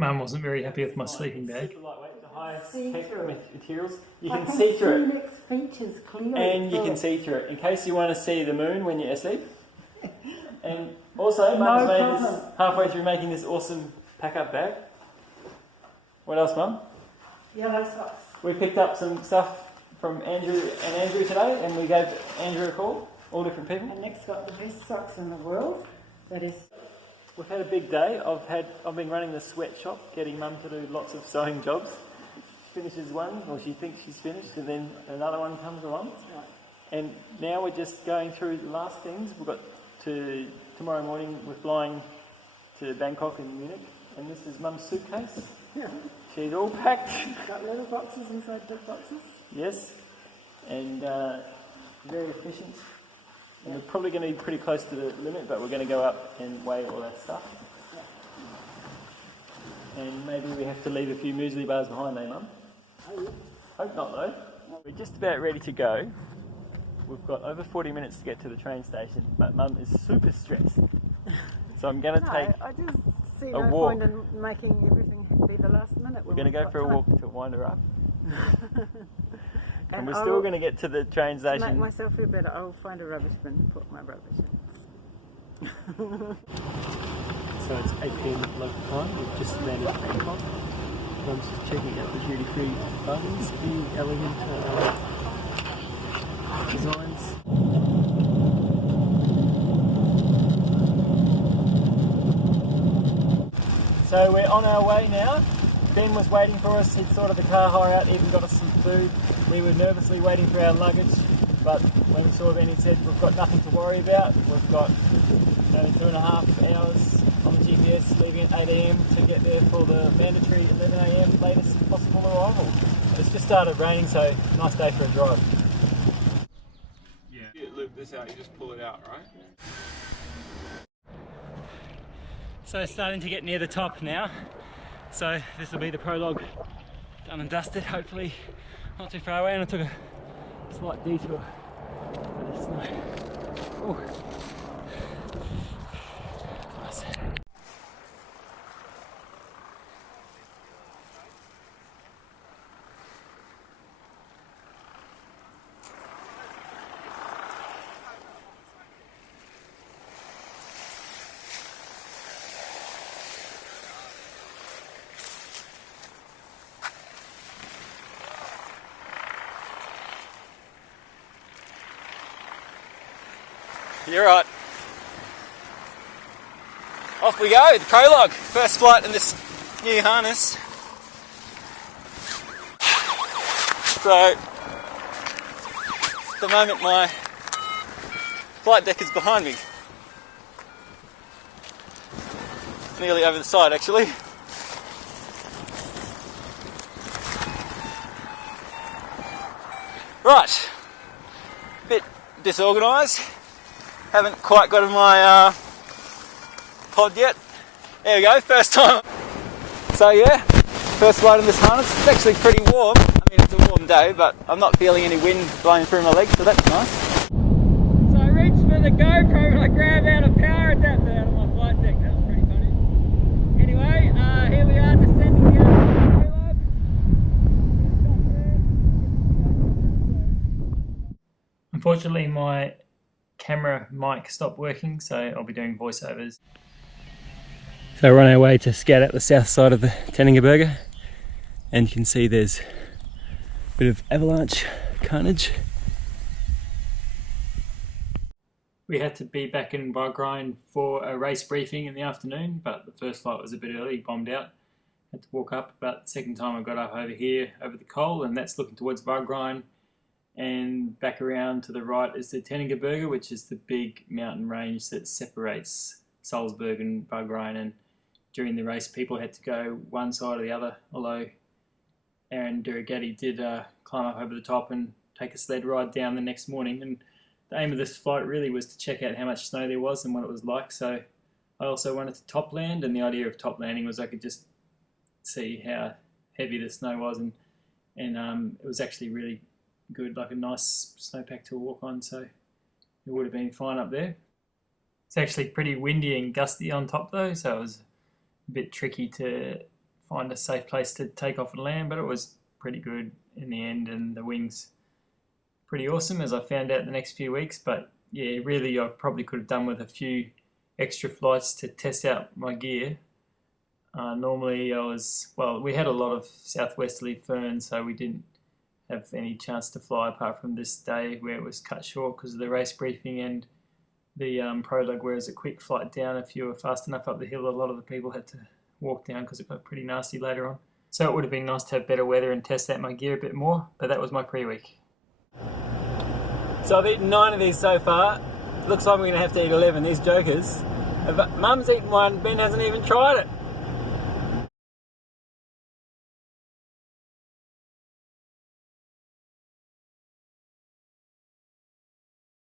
Mum wasn't very happy with my sleeping bag. Super lightweight, the highest tech materials. You can see through it. Features clearly. And you can see through it in case you want to see the moon when you're asleep. And also, Mum's made this halfway through making this awesome pack-up bag. What else, Mum? Yellow socks. We picked up some stuff from Andrew today, and we gave Andrew a call. All different people. And Nick's got the best socks in the world. That is. We've had a big day. I've been running the sweatshop, getting Mum to do lots of sewing jobs. She finishes one, or she thinks she's finished, and then another one comes along. Right. And now we're just going through the last things. We've got to tomorrow morning. We're flying to Bangkok and Munich, and this is Mum's suitcase. Yeah. She's all packed. Got little boxes inside big boxes. Yes, and very efficient. And we're probably going to be pretty close to the limit, but we're going to go up and weigh all that stuff. Yeah. And maybe we have to leave a few muesli bars behind, eh, Mum? Oh, yeah. Hope not, though. We're just about ready to go. We've got over 40 minutes to get to the train station, but Mum is super stressed. So I'm going to take I just see a no walk. point in making everything be the last minute. We're going to go for a walk to wind her up. And we're I'll, still going to get to the train station. To make myself feel better, I'll find a rubbish bin and put my rubbish in. So it's 8 PM local time. We've just landed at Bangkok. Mum's just checking out the duty-free gardens, the elegant designs. So we're on our way now. Ben was waiting for us, he'd sorted the car hire out, even got us some food. We were nervously waiting for our luggage, but when we saw Ben, he said, we've got nothing to worry about. We've got only 2.5 hours on the GPS, leaving at 8 AM to get there for the mandatory 11 AM latest possible arrival. It's just started raining, so nice day for a drive. Yeah. You loop this out, you just pull it out, right? So it's starting to get near the top now. So this will be the prologue done and dusted, hopefully not too far away, and I took a slight detour for the snow. Ooh. Nice. You're right. Off we go, the prologue. First flight in this new harness. So, at the moment my flight deck is behind me. Nearly over the side actually. Right, bit disorganised. Haven't quite got in my pod yet. There we go, first time. So yeah, first flight in this harness. It's actually pretty warm. I mean, it's a warm day, but I'm not feeling any wind blowing through my legs, so that's nice. So I reached for the GoPro and I grabbed out a power adapter out of my flight deck. That was pretty funny. Anyway, here we are descending the prologue. Unfortunately, my camera mic stopped working, so I'll be doing voiceovers. So we're on our way to scout out the south side of the Teninga, and you can see there's a bit of avalanche carnage. We had to be back in Bargrind for a race briefing in the afternoon, but the first flight was a bit early, bombed out. Had to walk up, but the second time I got up over here, over the Col, and that's looking towards Bargrind. And back around to the right is the Teninga, which is the big mountain range that separates Salzburg and Bargrind. And during the race, people had to go one side or the other, although Aaron Duragatti did climb up over the top and take a sled ride down the next morning. And the aim of this flight really was to check out how much snow there was and what it was like. So I also wanted to top land, and the idea of top landing was I could just see how heavy the snow was, and it was actually really good, like a nice snowpack to walk on, so it would have been fine up there. It's actually pretty windy and gusty on top though, so it was a bit tricky to find a safe place to take off and land, but it was pretty good in the end, and the wings pretty awesome, as I found out the next few weeks. But yeah, really I probably could have done with a few extra flights to test out my gear. Normally we had a lot of southwesterly firn, so we didn't have any chance to fly apart from this day where it was cut short because of the race briefing and the prologue, whereas a quick flight down, if you were fast enough up the hill, a lot of the people had to walk down because it got pretty nasty later on. So it would have been nice to have better weather and test out my gear a bit more, but that was my pre-week. So I've eaten 9 of these so far. Looks like I'm going to have to eat 11, these jokers. But Mum's eaten one, Ben hasn't even tried it.